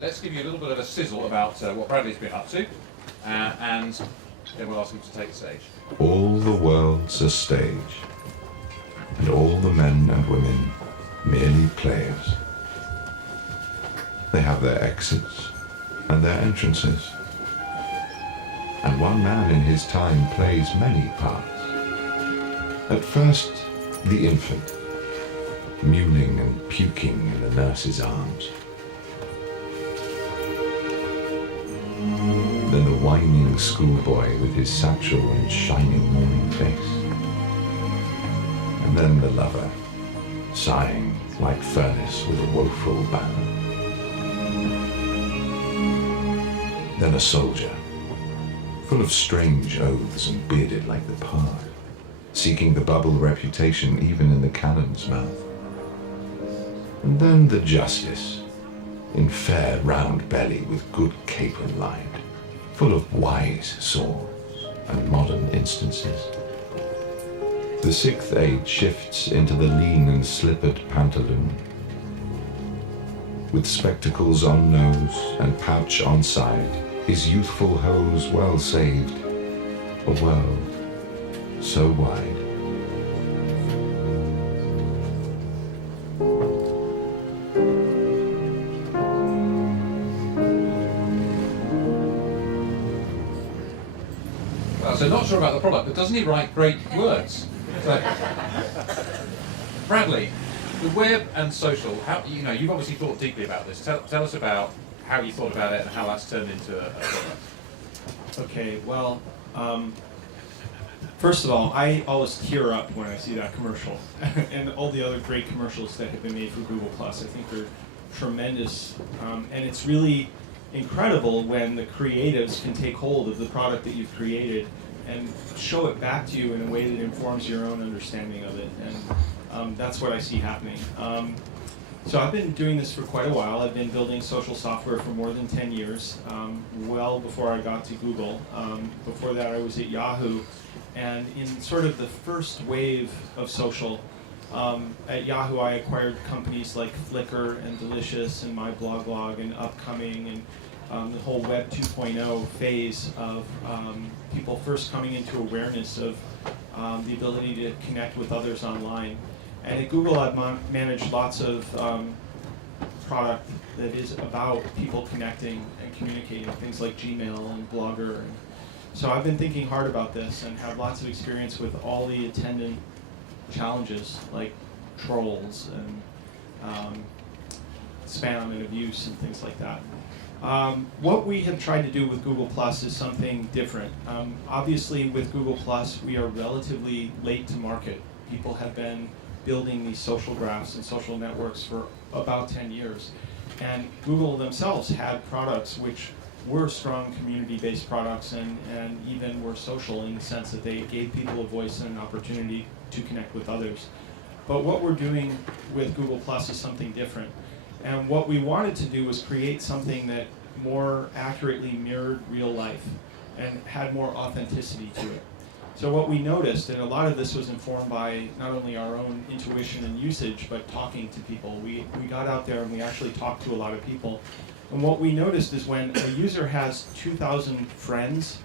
Let's give you a little bit of a sizzle about what Bradley's been up to, and then we'll ask him to take the stage. All the world's a stage, and all the men and women merely players. They have their exits and their entrances, and one man in his time plays many parts. At first, the infant, mewling and puking in the nurse's arms. Then the whining schoolboy with his satchel and shining morning face. And then the lover, sighing like furnace with a woeful banner. Then a soldier, full of strange oaths and bearded like the pard, seeking the bubble reputation even in the cannon's mouth. And then the justice, in fair round belly with good capon lined, full of wise swords and modern instances. The sixth age shifts into the lean and slippered pantaloon, with spectacles on nose and pouch on side, his youthful hose well saved, a world so wide. So not sure about the product, but doesn't he write great words? So, Bradley, the web and social, how, you've obviously thought deeply about this. Tell us about how you thought about it and how that's turned into a product. Okay, well, first of all, I always tear up when I see that commercial and all the other great commercials that have been made for Google+. I think they're tremendous, and it's really incredible when the creatives can take hold of the product that you've created and show it back to you in a way that informs your own understanding of it, and that's what I see happening. So I've been doing this for quite a while. I've been building social software for more than 10 years, well before I got to Google. Before that I was at Yahoo, and in sort of the first wave of social, at Yahoo I acquired companies like Flickr and Delicious and MyBlogLog and Upcoming, and the whole Web 2.0 phase of people first coming into awareness of the ability to connect with others online. And at Google I've managed lots of product that is about people connecting and communicating, things like Gmail and Blogger. And so I've been thinking hard about this and have lots of experience with all the attendant challenges like trolls and spam and abuse and things like that. What we have tried to do with Google Plus is something different. Obviously with Google Plus we are relatively late to market. People have been building these social graphs and social networks for about 10 years. And Google themselves had products which were strong community-based products and even were social in the sense that they gave people a voice and an opportunity to connect with others. But what we're doing with Google Plus is something different. And what we wanted to do was create something that more accurately mirrored real life and had more authenticity to it. So what we noticed, and a lot of this was informed by not only our own intuition and usage, but talking to people. We got out there and we actually talked to a lot of people. And what we noticed is when a user has 2,000 friends,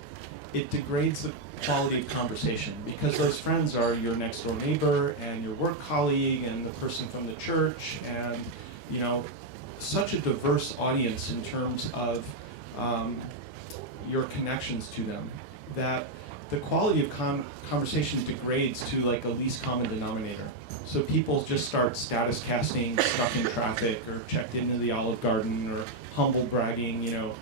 it degrades the quality of conversation because those friends are your next door neighbor and your work colleague and the person from the church, and such a diverse audience in terms of your connections to them that the quality of conversation degrades to like a least common denominator. So people just start status casting, stuck in traffic, or checked into the Olive Garden, or humble bragging, oh,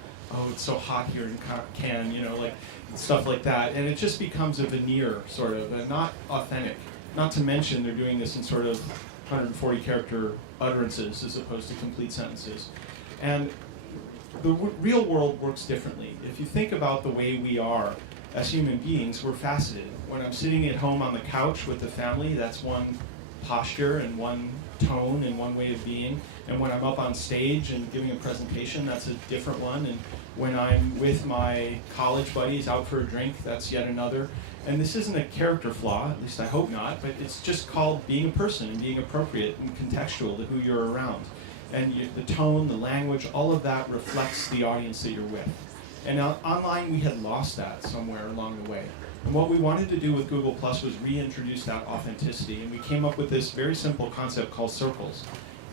it's so hot here in Cannes, like stuff like that. And it just becomes a veneer, sort of, and not authentic. Not to mention they're doing this in sort of 140 character utterances as opposed to complete sentences. And the real world works differently. If you think about the way we are as human beings, we're faceted. When I'm sitting at home on the couch with the family, that's one posture and one tone and one way of being. And when I'm up on stage and giving a presentation, that's a different one. And when I'm with my college buddies out for a drink, that's yet another. And this isn't a character flaw, at least I hope not, but it's just called being a person and being appropriate and contextual to who you're around. And the tone, the language, all of that reflects the audience that you're with. And online, we had lost that somewhere along the way. And what we wanted to do with Google Plus was reintroduce that authenticity. And we came up with this very simple concept called circles.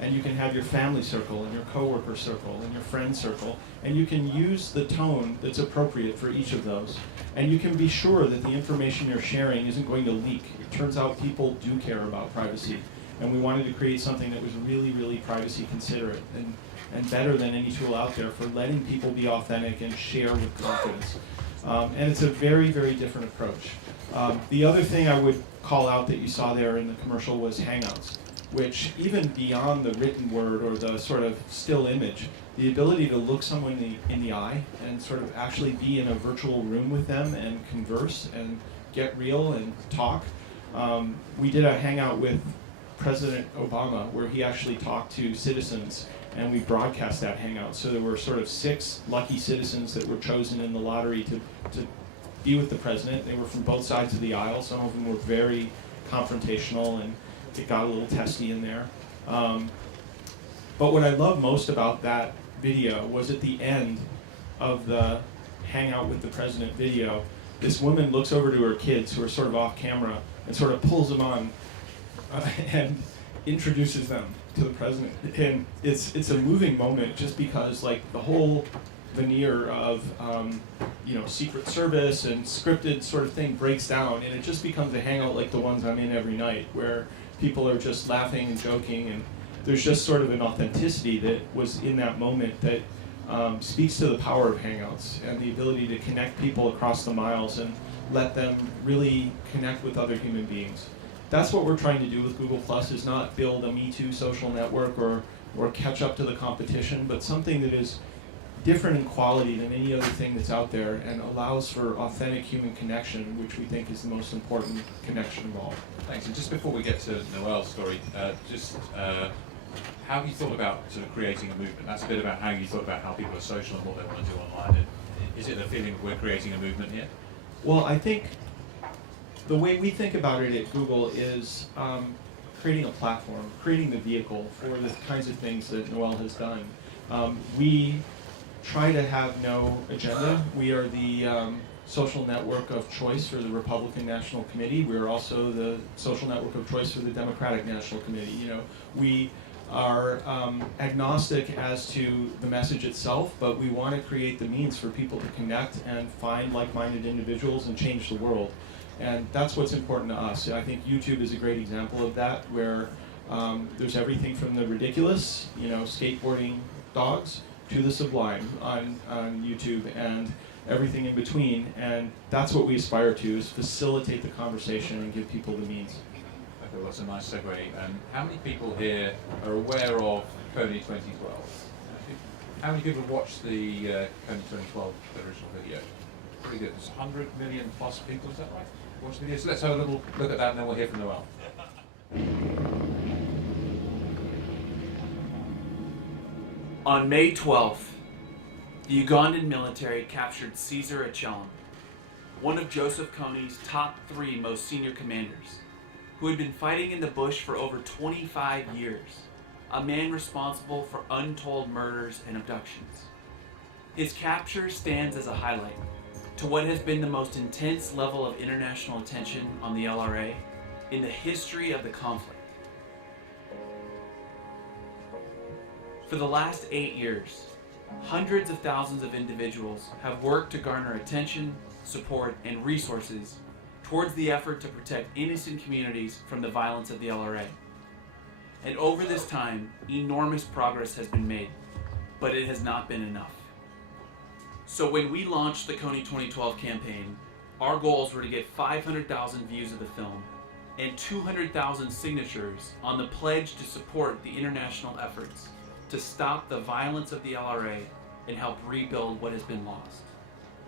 And you can have your family circle and your coworker circle and your friend circle. And you can use the tone that's appropriate for each of those. And you can be sure that the information you're sharing isn't going to leak. It turns out people do care about privacy. And we wanted to create something that was really, really privacy considerate and better than any tool out there for letting people be authentic and share with confidence. And it's a very, very different approach. The other thing I would call out that you saw there in the commercial was Hangouts, which even beyond the written word or the sort of still image, the ability to look someone in the eye and sort of actually be in a virtual room with them and converse and get real and talk. We did a Hangout with President Obama where he actually talked to citizens, and we broadcast that Hangout. So there were sort of 6 lucky citizens that were chosen in the lottery to be with the president. They were from both sides of the aisle. Some of them were very confrontational, and it got a little testy in there. But what I love most about that video was at the end of the Hangout with the President video, this woman looks over to her kids who are sort of off camera and sort of pulls them on and introduces them to the president. And it's a moving moment just because like the whole veneer of Secret Service and scripted sort of thing breaks down, and it just becomes a hangout like the ones I'm in every night where people are just laughing and joking, and there's just sort of an authenticity that was in that moment that speaks to the power of Hangouts and the ability to connect people across the miles and let them really connect with other human beings. That's what we're trying to do with Google Plus, is not build a Me Too social network or catch up to the competition, but something that is different in quality than any other thing that's out there and allows for authentic human connection, which we think is the most important connection of all. Thanks. And just before we get to Noel's story, how have you thought about sort of creating a movement? That's a bit about how you thought about how people are social and what they want to do online. And is it a feeling that we're creating a movement here? Well, I think the way we think about it at Google is creating a platform, creating the vehicle for the kinds of things that Noel has done. We try to have no agenda. We are the social network of choice for the Republican National Committee. We're also the social network of choice for the Democratic National Committee. We are agnostic as to the message itself, but we want to create the means for people to connect and find like-minded individuals and change the world. And that's what's important to us. I think YouTube is a great example of that, where there's everything from the ridiculous, skateboarding dogs, to the sublime on YouTube, and everything in between. And that's what we aspire to, is facilitate the conversation and give people the means. Okay, well, that's a nice segue. How many people here are aware of Kony 2012? How many people watched the Kony 2012 original video? Pretty good. There's 100 million plus people, is that right? Watch the video. So let's have a little look at that, and then we'll hear from Noel. On May 12th, the Ugandan military captured Caesar Achelem, one of Joseph Kony's top 3 most senior commanders, who had been fighting in the bush for over 25 years, a man responsible for untold murders and abductions. His capture stands as a highlight to what has been the most intense level of international attention on the LRA in the history of the conflict. For the last 8 years, hundreds of thousands of individuals have worked to garner attention, support, and resources towards the effort to protect innocent communities from the violence of the LRA. And over this time, enormous progress has been made, but it has not been enough. So when we launched the Kony 2012 campaign, our goals were to get 500,000 views of the film and 200,000 signatures on the pledge to support the international efforts to stop the violence of the LRA and help rebuild what has been lost.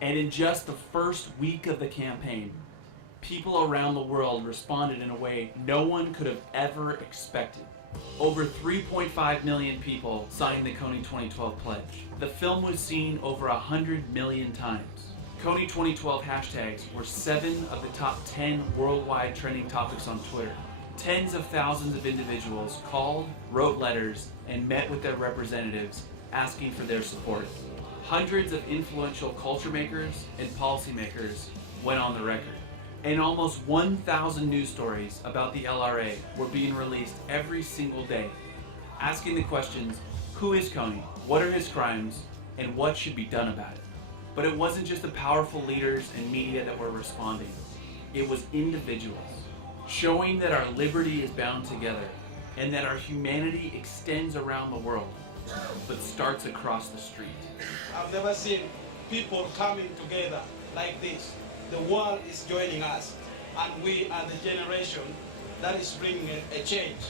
And in just the first week of the campaign, people around the world responded in a way no one could have ever expected. Over 3.5 million people signed the Kony 2012 pledge. The film was seen over 100 million times. Kony 2012 hashtags were 7 of the top 10 worldwide trending topics on Twitter. Tens of thousands of individuals called, wrote letters, and met with their representatives asking for their support. Hundreds of influential culture makers and policymakers went on the record. And almost 1,000 news stories about the LRA were being released every single day, asking the questions, who is Kony? What are his crimes? And what should be done about it? But it wasn't just the powerful leaders and media that were responding. It was individuals, showing that our liberty is bound together and that our humanity extends around the world, but starts across the street. I've never seen people coming together like this. The world is joining us, and we are the generation that is bringing a change.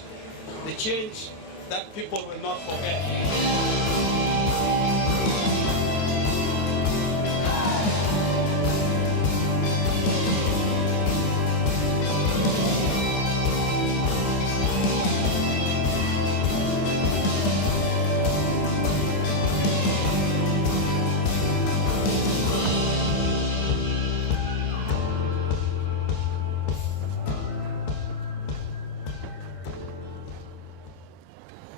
The change that people will not forget.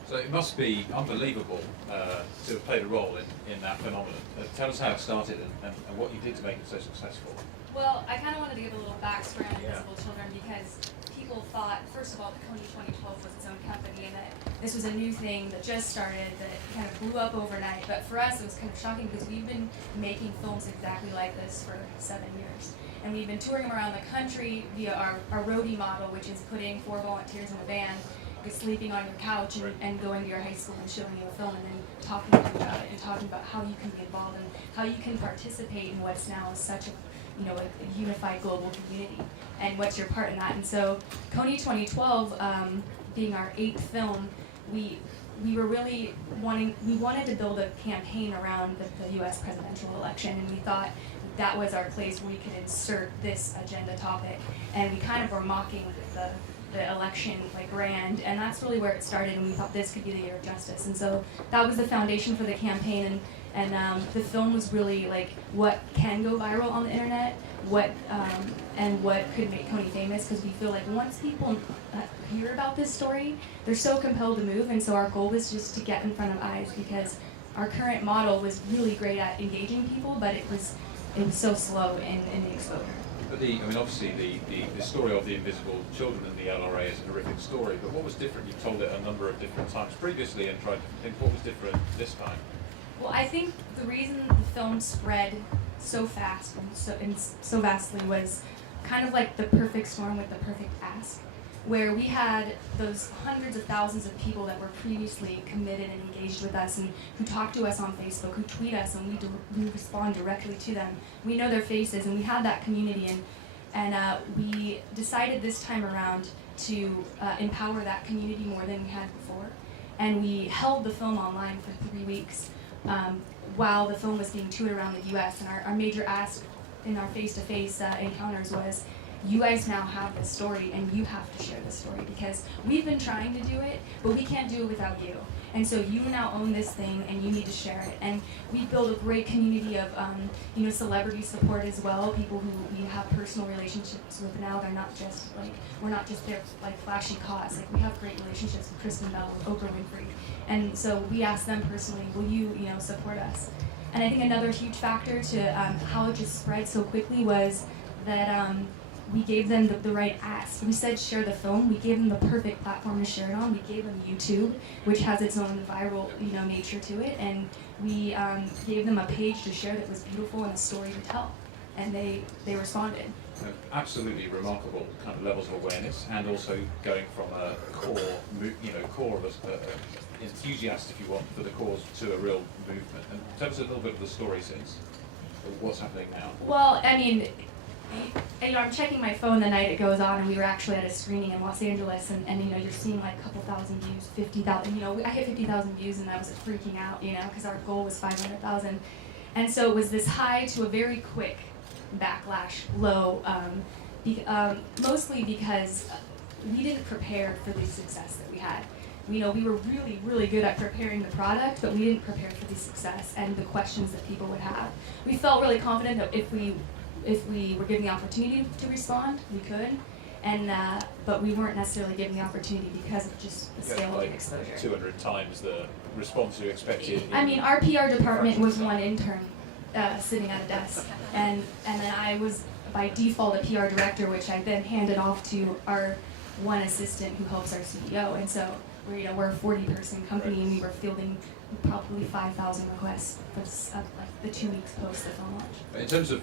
So it must be unbelievable to have played a role in that phenomenon. Tell us how it started and what you did to make it so successful. Well, I kind of wanted to give a little backstory on Invisible Children because people thought, first of all, that Kony 2012 was its own company and that this was a new thing that just started, that kind of blew up overnight. But for us, it was kind of shocking because we've been making films exactly like this for 7 years. And we've been touring them around the country via our roadie model, which is putting 4 volunteers in a van, sleeping on your couch and going to your high school and showing you a film and then talking to you about it and talking about how you can be involved and how you can participate in what's now such a unified global community and what's your part in that. And so Kony 2012 being our 8th film, we were really wanted to build a campaign around the US presidential election, and we thought that was our place where we could insert this agenda topic, and we kind of were mocking the election brand, and that's really where it started, and we thought this could be the year of justice. And so that was the foundation for the campaign, and the film was really what can go viral on the internet, and what could make Kony famous, because we feel like once people hear about this story, they're so compelled to move, and so our goal was just to get in front of eyes, because our current model was really great at engaging people, but it was so slow in the exposure. But obviously the story of the Invisible Children and the LRA is a horrific story, but what was different? You've told it a number of different times previously and tried to think what was different this time. Well, I think the reason the film spread so fast and so vastly was kind of like the perfect storm with the perfect ask, where we had those hundreds of thousands of people that were previously committed and engaged with us and who talk to us on Facebook, who tweet us, and we respond directly to them. We know their faces, and we have that community, and we decided this time around to empower that community more than we had before. And we held the film online for 3 weeks while the film was being toured around the US, and our major ask in our face-to-face encounters was, you guys now have this story, and you have to share this story, because we've been trying to do it, but we can't do it without you. And so you now own this thing, and you need to share it. And we built a great community of, celebrity support as well. People who we have personal relationships with now. They're not just we're not just their flashy cause. We have great relationships with Kristen Bell, with Oprah Winfrey, and so we asked them personally, will you, support us? And I think another huge factor to how it just spread so quickly was that. We gave them the right ask. We said share the film. We gave them the perfect platform to share it on. We gave them YouTube, which has its own viral, nature to it, and we gave them a page to share that was beautiful and a story to tell, and they responded. Absolutely remarkable kind of levels of awareness, and also going from a core of enthusiast, if you want, for the cause to a real movement. And tell us a little bit of the story since. What's happening now? Well, I'm checking my phone the night it goes on, and we were actually at a screening in Los Angeles, and you're seeing a couple thousand views, 50,000. I hit 50,000 views, and I was freaking out, because our goal was 500,000, and so it was this high to a very quick backlash low, mostly because we didn't prepare for the success that we had. We were really, really good at preparing the product, but we didn't prepare for the success and the questions that people would have. We felt really confident that if we were given the opportunity to respond, we could. and but we weren't necessarily given the opportunity because of just the scale of the exposure. 200 times the response you expected. I mean, our PR department was one intern sitting at a desk, and then I was by default a PR director, which I then handed off to our one assistant who helps our CEO. And so we're a 40-person company, and we were fielding probably 5,000 requests for like the 2 weeks post the film launch. In terms of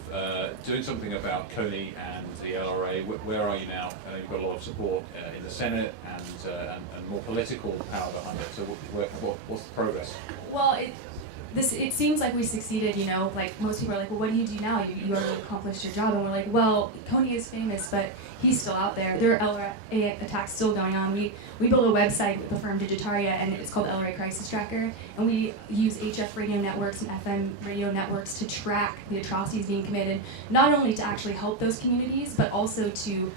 doing something about Kony and the LRA, where are you now? You've got a lot of support in the Senate and more political power behind it. So what's the progress? Well, it seems like we succeeded, you know, like most people are like, well, what do you do now? You already accomplished your job. And we're like, well, Kony is famous, but he's still out there. There are LRA attacks still going on. We built a website with the firm Digitaria, and it's called LRA Crisis Tracker. And we use HF radio networks and FM radio networks to track the atrocities being committed, not only to actually help those communities, but also to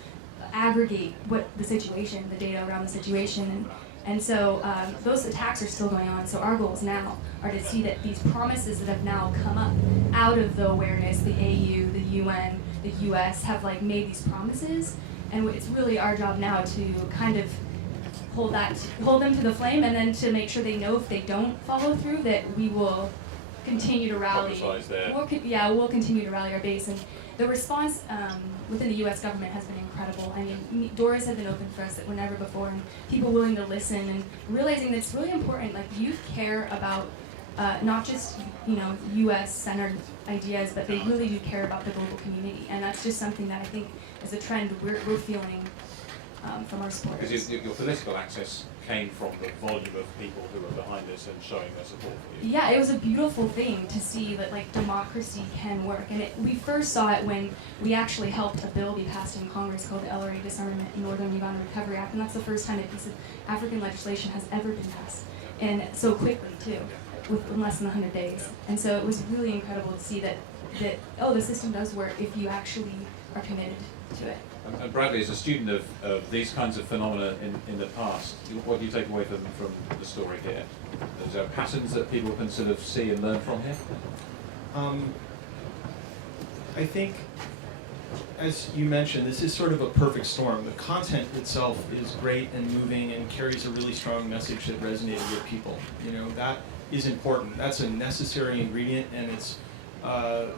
aggregate what the situation, the data around the situation. And so those attacks are still going on. So our goals now are to see that these promises that have now come up out of the awareness, the AU, the UN, the US have like made these promises, and it's really our job now to kind of hold them to the flame, and then to make sure they know if they don't follow through that we will continue to rally. We'll continue to rally our base, and the response within the U.S. government has been incredible. I mean, doors have been open for us that were never before, and people willing to listen and realizing that it's really important. Like, youth care about not just U.S.-centered ideas, but they really do care about the global community, and that's just something that I think is a trend we're feeling from our supporters. Because your political access came from the volume of people who were behind this and showing their support for you. Yeah, it was a beautiful thing to see that like democracy can work, and we first saw it when we actually helped a bill be passed in Congress called the LRA Disarmament and Northern Uganda Recovery Act, and that's the first time a piece of African legislation has ever been passed, and so quickly too, within less than 100 days. And so it was really incredible to see that the system does work if you actually are committed to it. And Bradley, as a student of these kinds of phenomena in the past, what do you take away from the story here? Is there patterns that people can sort of see and learn from here? I think, as you mentioned, this is sort of a perfect storm. The content itself is great and moving and carries a really strong message that resonated with people. You know, that is important. That's a necessary ingredient, and it's a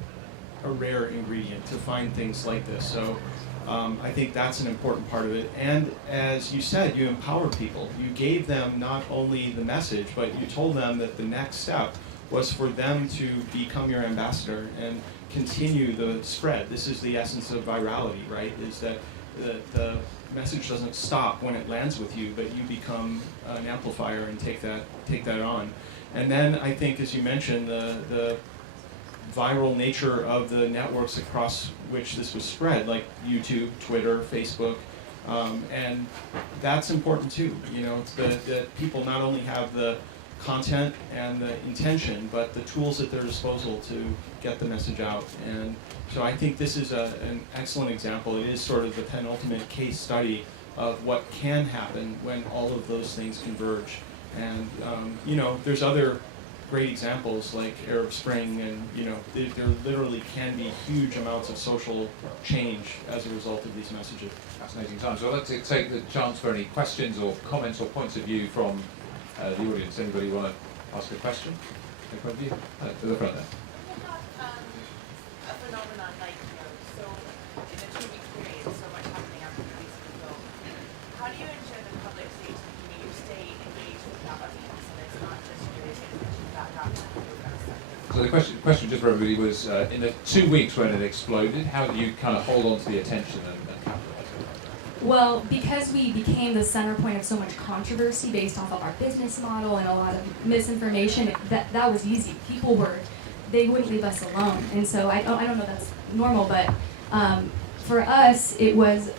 rare ingredient to find things like this. So I think that's an important part of it. And as you said, you empower people. You gave them not only the message, but you told them that the next step was for them to become your ambassador and continue the spread. This is the essence of virality, right? Is that the message doesn't stop when it lands with you, but you become an amplifier and take that on. And then I think, as you mentioned, the viral nature of the networks across which this was spread, like YouTube, Twitter, Facebook, and that's important too. You know, it's that people not only have the content and the intention, but the tools at their disposal to get the message out. And so I think this is an excellent example. It is sort of the penultimate case study of what can happen when all of those things converge. And there's other great examples like Arab Spring, and there literally can be huge amounts of social change as a result of these messages. Fascinating times. So I'd like to take the chance for any questions or comments or points of view from the audience. Anybody want to ask a question? Any point of view? To the front there. A phenomenon like, so in a 2-week period, so much happening after the release of the film. How do you ensure the public stays you stay engaged with that audience, and it's not just your attention back after you're going to start? So the question just for everybody was, in the 2 weeks when it exploded, how do you kind of hold on to the attention and capitalize on it? Well, because we became the center point of so much controversy based off of our business model and a lot of misinformation, that was easy. People they wouldn't leave us alone. And so I don't know if that's normal, but for us, it was,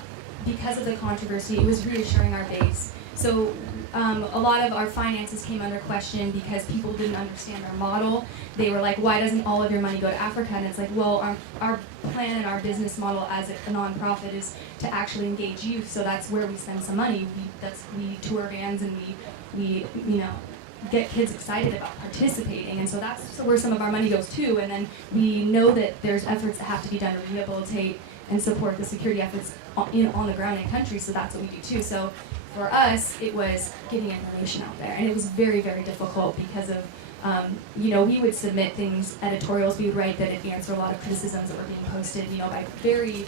because of the controversy, it was reassuring our base. So a lot of our finances came under question because people didn't understand our model. They were like, why doesn't all of your money go to Africa? And it's like, well, our plan and our business model as a nonprofit is to actually engage youth, so that's where we spend some money. We tour vans, and we get kids excited about participating, and so that's where some of our money goes to. And then we know that there's efforts that have to be done to rehabilitate and support the security efforts on the ground in country. So that's what we do too. So for us, it was getting information out there, and it was very, very difficult because of we would submit things, editorials we would write that would answer a lot of criticisms that were being posted, by very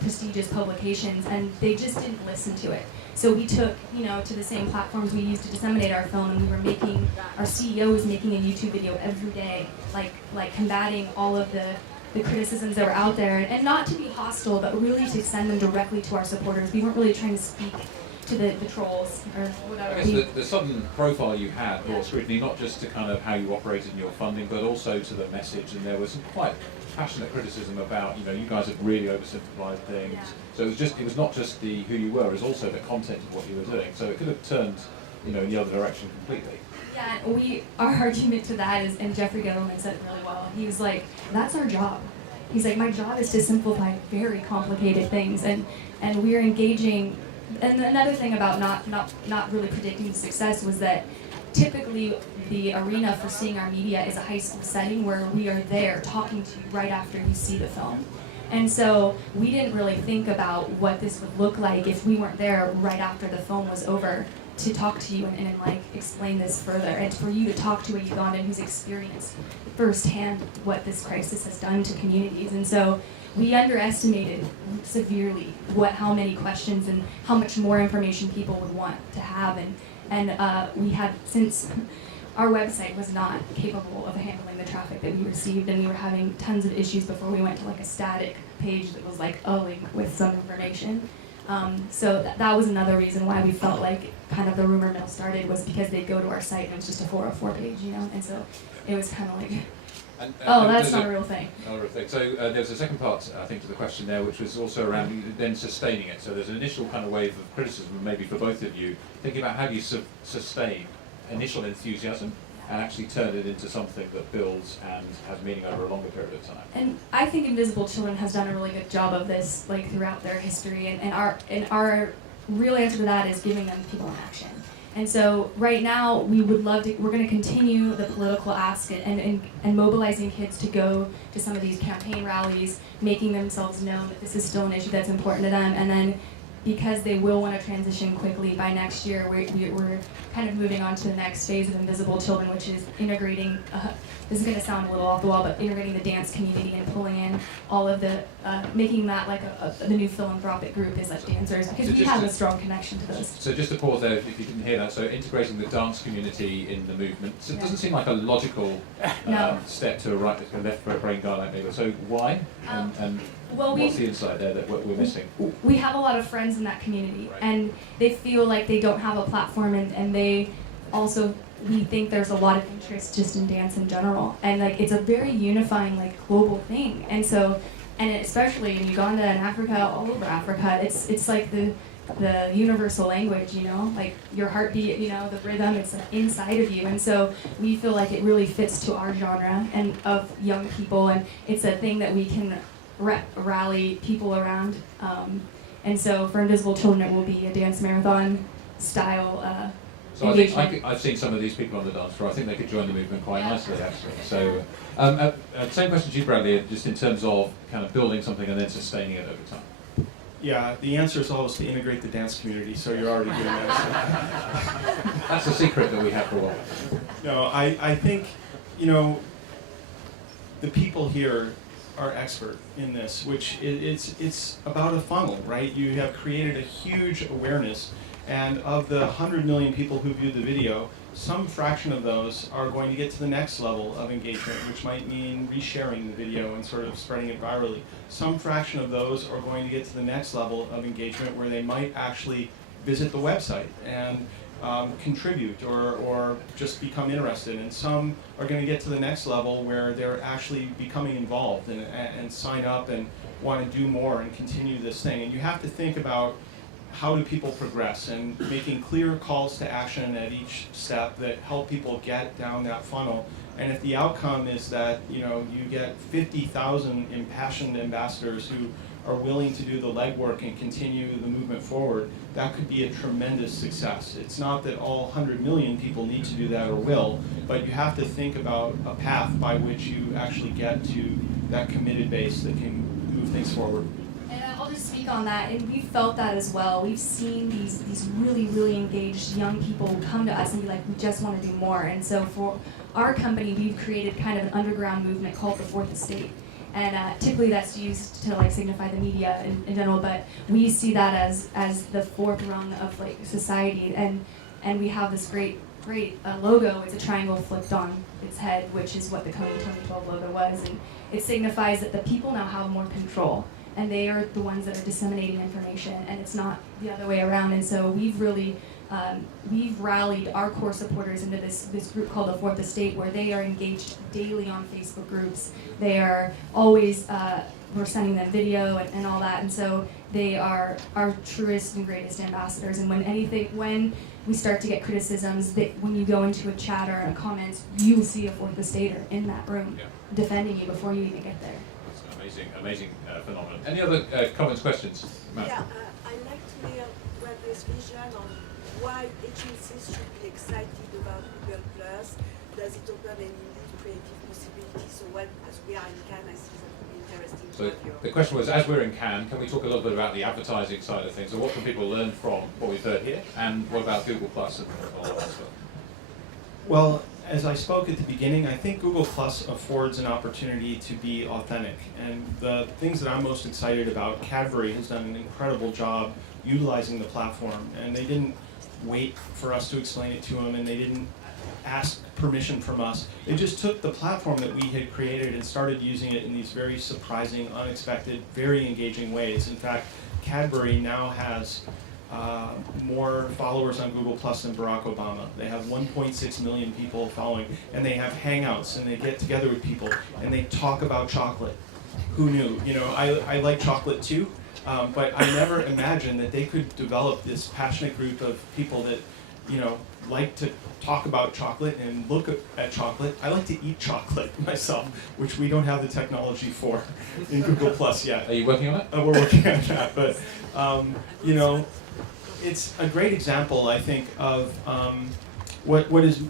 prestigious publications, and they just didn't listen to it. So we took, to the same platforms we used to disseminate our film, and we were making, our CEO was making a YouTube video every day, like combating all of the criticisms that were out there, and not to be hostile, but really to send them directly to our supporters. We weren't really trying to speak to the trolls or whatever. I guess the sudden profile you had brought scrutiny not just to kind of how you operated in your funding, but also to the message, and there was some quite passionate criticism about, you guys have really oversimplified things. Yeah. So it was not just the who you were, it was also the content of what you were doing. So it could have turned, in the other direction completely. Yeah, our argument to that is, and Jeffrey Gettleman said it really well, he was like, that's our job. He's like, my job is to simplify very complicated things, and we're engaging. And another thing about not really predicting the success was that typically the arena for seeing our media is a high school setting where we are there talking to you right after you see the film. And so we didn't really think about what this would look like if we weren't there right after the film was over to talk to you and explain this further, and for you to talk to a Ugandan who's experienced firsthand what this crisis has done to communities. And so we underestimated severely how many questions and how much more information people would want to have, and we had, since our website was not capable of handling the traffic that we received, and we were having tons of issues before we went to a static page that was a link with some information. So that was another reason why we felt like kind of the rumor mill started, was because they'd go to our site and it was just a 404 page, and so it was kind of like, that's not a real thing. Not a real thing. So there's a second part, I think, to the question there, which was also around then sustaining it. So there's an initial kind of wave of criticism, maybe for both of you, thinking about how do you sustain initial enthusiasm and actually turn it into something that builds and has meaning over a longer period of time. And I think Invisible Children has done a really good job of this, throughout their history, and our real answer to that is giving them people in action. And so right now we're going to continue the political ask and mobilizing kids to go to some of these campaign rallies, making themselves known that this is still an issue that's important to them, and then because they will want to transition quickly by next year, we're kind of moving on to the next phase of Invisible Children, which is integrating, this is going to sound a little off the wall, but integrating the dance community and pulling in all of the, making that the new philanthropic group is dancers, because we have a strong connection to those. So just to pause there, if you didn't hear that, so integrating the dance community in the movement, so it doesn't seem like a logical step to a left brain guy like me, so why? And what's the insight there that we're missing? We have a lot of friends in that community, and they feel like they don't have a platform, and they also, we think there's a lot of interest just in dance in general, and it's a very unifying global thing, and so, and especially in Uganda and Africa, all over Africa, it's like the universal language, your heartbeat, the rhythm, it's inside of you, and so we feel like it really fits to our genre and of young people, and it's a thing that we can rally people around, and so for Invisible Children it will be a dance marathon style so engagement. I've seen some of these people on the dance floor. I think they could join the movement quite nicely, actually. So same question to you, Bradley, just in terms of kind of building something and then sustaining it over time. Yeah, the answer is always to integrate the dance community, so you're already doing that. That's a secret that we have for a while. No, I think, the people here are expert in this, which it's about a funnel, right? You have created a huge awareness, and of the 100 million people who viewed the video, some fraction of those are going to get to the next level of engagement, which might mean resharing the video and sort of spreading it virally. Some fraction of those are going to get to the next level of engagement where they might actually visit the website and contribute or just become interested, and some are going to get to the next level where they're actually becoming involved and sign up and want to do more and continue this thing. And you have to think about how do people progress, and making clear calls to action at each step that help people get down that funnel. And if the outcome is that you get 50,000 impassioned ambassadors who are willing to do the legwork and continue the movement forward, that could be a tremendous success. It's not that all 100 million people need to do that or will, but you have to think about a path by which you actually get to that committed base that can move things forward. speak on that, and we felt that as well. We've seen these really, really engaged young people come to us and be like, we just want to do more. And so for our company, we've created kind of an underground movement called the Fourth Estate. And typically that's used to like signify the media in general, but we see that as the fourth rung of like society. And we have this great logo. It's a triangle flipped on its head, which is what the Kony 2012 logo was. And it signifies that the people now have more control, and they are the ones that are disseminating information, and it's not the other way around. And so we've really we've rallied our core supporters into this group called the Fourth Estate, where they are engaged daily on Facebook groups. They are always, we're sending them video and all that, and so they are our truest and greatest ambassadors. And when we start to get criticisms, when you go into a chat or a comment, you will see a Fourth Estater in that room defending you before you even get there. That's an amazing phenomenon. Any other comments, questions? Matt? Yeah, I'd like to hear Bradley's vision on why agencies should be excited about Google Plus. Does it open any new creative possibilities? So as we are in Cannes, I see that would be interesting to So have your... the question was, as we're in Cannes, can we talk a little bit about the advertising side of things? So what can people learn from what we've heard here? And what about Google Plus and all of that stuff? Well, as I spoke at the beginning, I think Google Plus affords an opportunity to be authentic. And the things that I'm most excited about, Cadbury has done an incredible job utilizing the platform, and they didn't wait for us to explain it to them, and they didn't ask permission from us. They just took the platform that we had created and started using it in these very surprising, unexpected, very engaging ways. In fact, Cadbury now has more followers on Google Plus than Barack Obama. They have 1.6 million people following, and they have hangouts, and they get together with people, and they talk about chocolate. Who knew? You know, I like chocolate too, but I never imagined that they could develop this passionate group of people that, you know, like to talk about chocolate and look at chocolate. I like to eat chocolate myself, which we don't have the technology for in Google Plus yet. Are you working on it? We're working on that, but you know, it's a great example, I think, of what is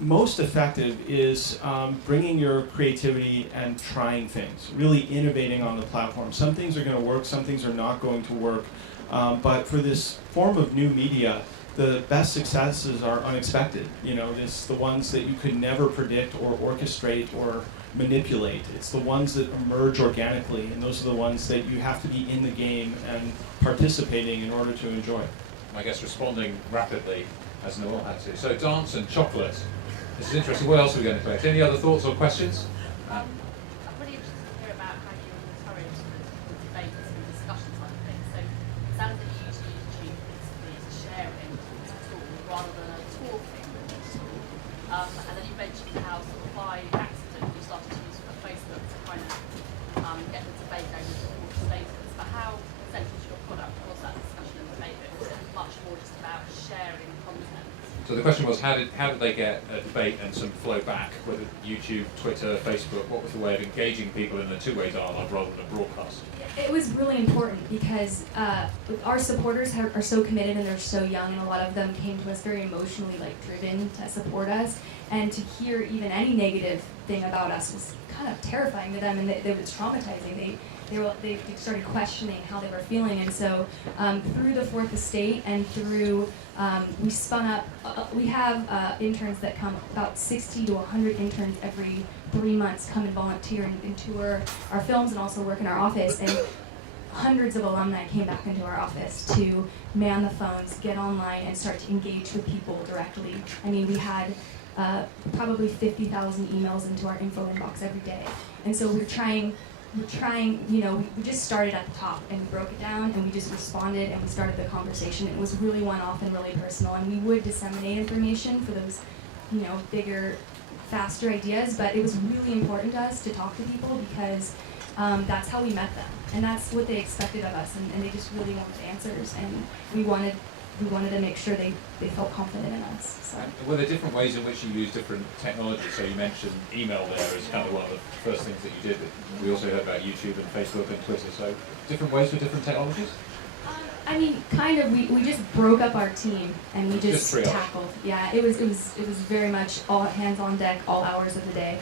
most effective is bringing your creativity and trying things, really innovating on the platform. Some things are going to work, some things are not going to work, but for this form of new media, the best successes are unexpected. You know, it's the ones that you could never predict or orchestrate or manipulate. It's the ones that emerge organically, and those are the ones that you have to be in the game and participating in order to enjoy. I guess responding rapidly, as Noel had to. So dance and chocolate. This is interesting. What else are we going to collect? Any other thoughts or questions? I'm really interested to hear about how you encourage the debates and discussions on things. So it sounds like you use YouTube principally as a sharing tool rather than a talking tool. And then you mentioned how sort of by accident you started to use Facebook to kind of get the debate going towards status. But how central to your product was that discussion and debate? Was it much more just about sharing content? So the question was, how did they get a debate and some flow back, whether YouTube, Twitter, Facebook? What was the way of engaging people in a two-way dialogue rather than a broadcast? It was really important because our supporters are so committed and they're so young, and a lot of them came to us very emotionally driven to support us. And to hear even any negative thing about us was kind of terrifying to them, and it was traumatizing. They started questioning how they were feeling, and so through the Fourth Estate and through we spun up. We have interns that come, about 60 to 100 interns every 3 months come and volunteer and tour our films and also work in our office. And hundreds of alumni came back into our office to man the phones, get online, and start to engage with people directly. I mean, we had probably 50,000 emails into our info inbox every day, and so we're trying, you know, we just started at the top and we broke it down and we just responded and we started the conversation. It was really one-off and really personal, and we would disseminate information for those, you know, bigger, faster ideas, but it was really important to us to talk to people because that's how we met them, and that's what they expected of us, and they just really wanted answers, and we wanted to make sure they felt confident in us. So. Were there different ways in which you use different technologies? So you mentioned email there as kind of one of the first things that you did. We also heard about YouTube and Facebook and Twitter. So different ways with different technologies? I mean, kind of. We just broke up our team and we just triage. tackled. Yeah, it was very much all hands on deck, all hours of the day.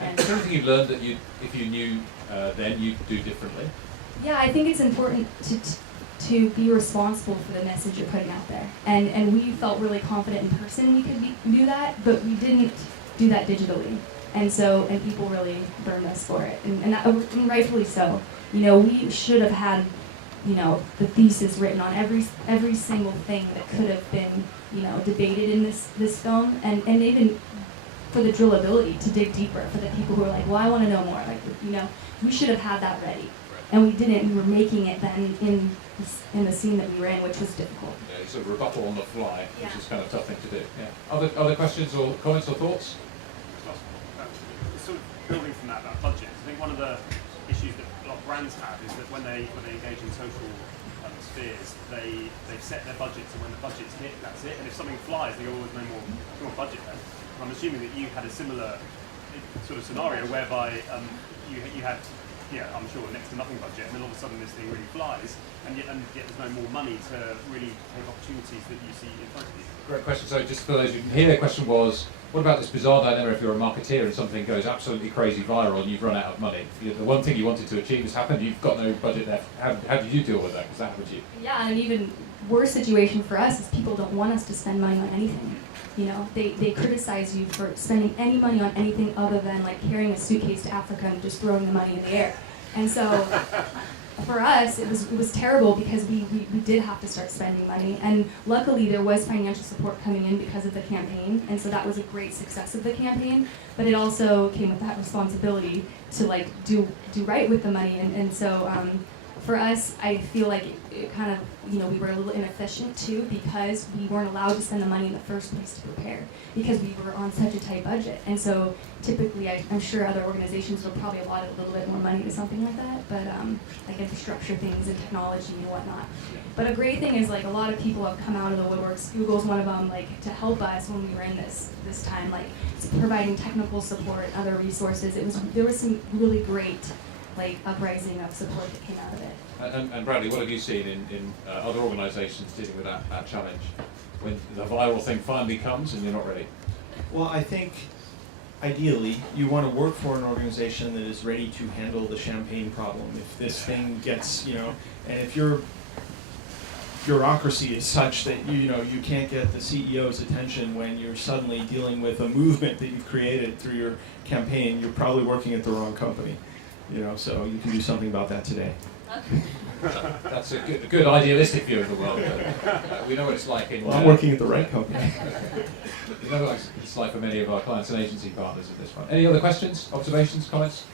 And is there anything you learned that if you knew then you'd do differently? Yeah, I think it's important to be responsible for the message you're putting out there. And we felt really confident in person we could do that, but we didn't do that digitally. And people really burned us for it, and rightfully so. You know, we should have had, you know, the thesis written on every single thing that could have been, you know, debated in this film, and even for the drillability to dig deeper for the people who are like, well, I want to know more. Like, you know, we should have had that ready, and we didn't. We were making it then in the scene that we were in, which was difficult. Yeah, it's a rebuttal on the fly, Yeah. which is kind of a tough thing to do. Yeah. Other questions or comments or thoughts? Sort of building from that about budget, I think one of the issues that a lot of brands have is that when they engage in social spheres, they've set their budgets, and when the budget's hit, that's it. And if something flies, they go, "Oh, there's no more budget then." I'm assuming that you had a similar sort of scenario whereby you had, yeah, I'm sure, next to nothing budget, and then all of a sudden this thing really flies, and yet there's no more money to really take opportunities that you see in front of you. Great question. So just for those who can hear, the question was, what about this bizarre dilemma if you're a marketeer and something goes absolutely crazy viral and you've run out of money? The one thing you wanted to achieve has happened, you've got no budget left. How did you deal with that? Because that happened to you. Yeah, and an even worse situation for us is people don't want us to spend money on anything. You know, they criticize you for spending any money on anything other than like carrying a suitcase to Africa and just throwing the money in the air. And so for us, it was terrible because we did have to start spending money. And luckily there was financial support coming in because of the campaign. And so that was a great success of the campaign. But it also came with that responsibility to like do right with the money. And so for us, I feel like it kind of, you know, we were a little inefficient too because we weren't allowed to spend the money in the first place to prepare because we were on such a tight budget. And so typically, I'm sure other organizations would probably allot a little bit more money to something like that, but like infrastructure things and technology and whatnot. But a great thing is like a lot of people have come out of the woodworks. Google's one of them, like to help us when we were in this time, like providing technical support, other resources. There was some really great like uprising of support that came out of it. And Bradley, what have you seen in other organisations dealing with that challenge when the viral thing finally comes and you're not ready? Well, I think ideally you want to work for an organization that is ready to handle the champagne problem. If this thing gets, you know, and if your bureaucracy is such that you can't get the CEO's attention when you're suddenly dealing with a movement that you've created through your campaign, you're probably working at the wrong company. You know, so you can do something about that today. That's a good idealistic view of the world. We know what it's like in... Well, I'm working at the right company. We know what it's like for many of our clients and agency partners at this one. Any other questions, observations, comments?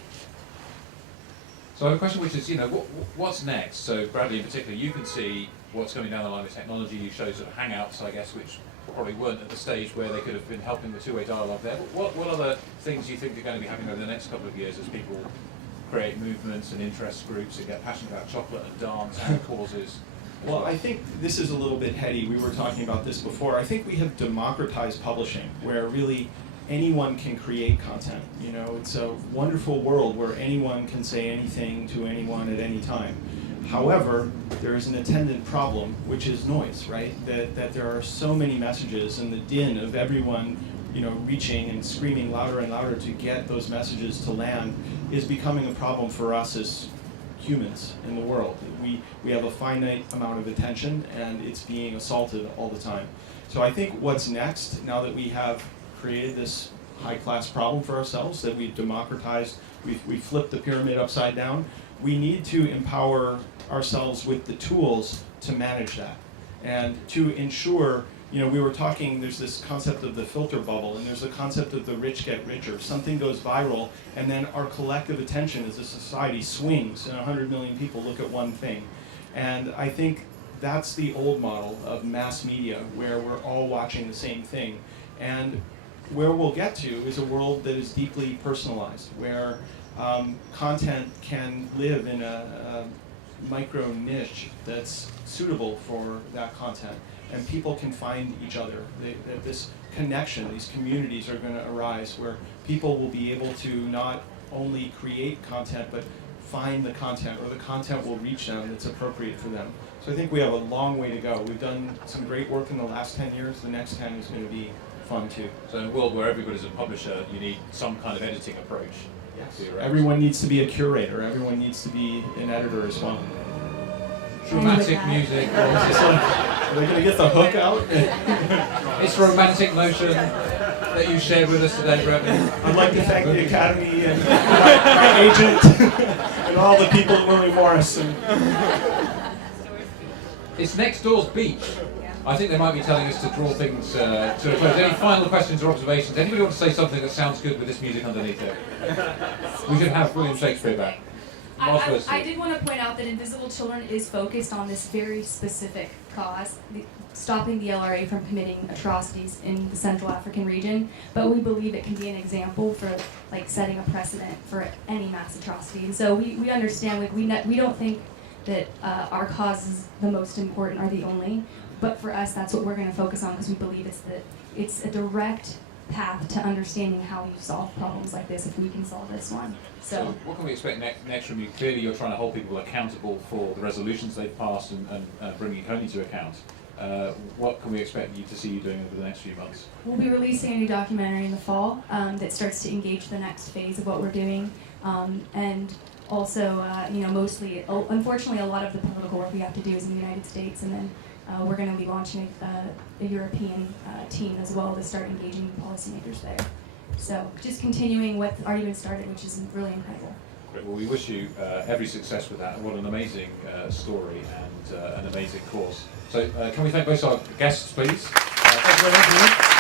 So I have a question which is, you know, what's next? So Bradley in particular, you can see what's coming down the line with technology. You showed sort of Hangouts, I guess, which probably weren't at the stage where they could have been helping the two-way dialogue there. But what other things do you think are going to be happening over the next couple of years as people create movements and interest groups and get passionate about chocolate and dance and causes? Well, I think this is a little bit heady. We were talking about this before. I think we have democratized publishing, where really anyone can create content. You know, it's a wonderful world where anyone can say anything to anyone at any time. However, there is an attendant problem, which is noise, right? That there are so many messages, and the din of everyone, you know, reaching and screaming louder and louder to get those messages to land is becoming a problem for us as humans in the world. We have a finite amount of attention, and it's being assaulted all the time. So I think what's next, now that we have created this high-class problem for ourselves, that we've democratized, we've flipped the pyramid upside down, we need to empower ourselves with the tools to manage that and to ensure, you know, we were talking, there's this concept of the filter bubble, and there's the concept of the rich get richer. Something goes viral, and then our collective attention as a society swings, and 100 million people look at one thing. And I think that's the old model of mass media, where we're all watching the same thing. And where we'll get to is a world that is deeply personalized, where content can live in a micro niche that's suitable for that content, and people can find each other. This connection, these communities are going to arise where people will be able to not only create content, but find the content, or the content will reach them that's appropriate for them. So I think we have a long way to go. We've done some great work in the last 10 years. The next 10 is going to be fun too. So in a world where everybody's a publisher, you need some kind of editing approach. Yes. You're right. Everyone needs to be a curator. Everyone needs to be an editor as well. Dramatic music. Are they going to get the hook out? It's romantic notion that you shared with us today, Brett. I'd like to thank the Academy and my agent and all the people at William Morris. It's next door's beach. I think they might be telling us to draw things to a close. Any final questions or observations? Anybody want to say something that sounds good with this music underneath it? We should have William Shakespeare back. I did want to point out that Invisible Children is focused on this very specific cause, stopping the LRA from committing atrocities in the Central African region. But we believe it can be an example for like setting a precedent for any mass atrocity. And so we understand, like, we don't think that our cause is the most important or the only, but for us that's what we're going to focus on, because we believe it's a direct path to understanding how you solve problems like this if we can solve this one. So what can we expect next from you? Clearly you're trying to hold people accountable for the resolutions they've passed and bringing Kony to account. What can we expect to see you doing over the next few months? We'll be releasing a new documentary in the fall that starts to engage the next phase of what we're doing, and also, mostly, unfortunately, a lot of the political work we have to do is in the United States, and then we're going to be launching a European team as well to start engaging policymakers there. So just continuing what's already been started, which is really incredible. Great. Well, we wish you every success with that. What an amazing story and an amazing course. So can we thank both our guests, please? Thank you very much.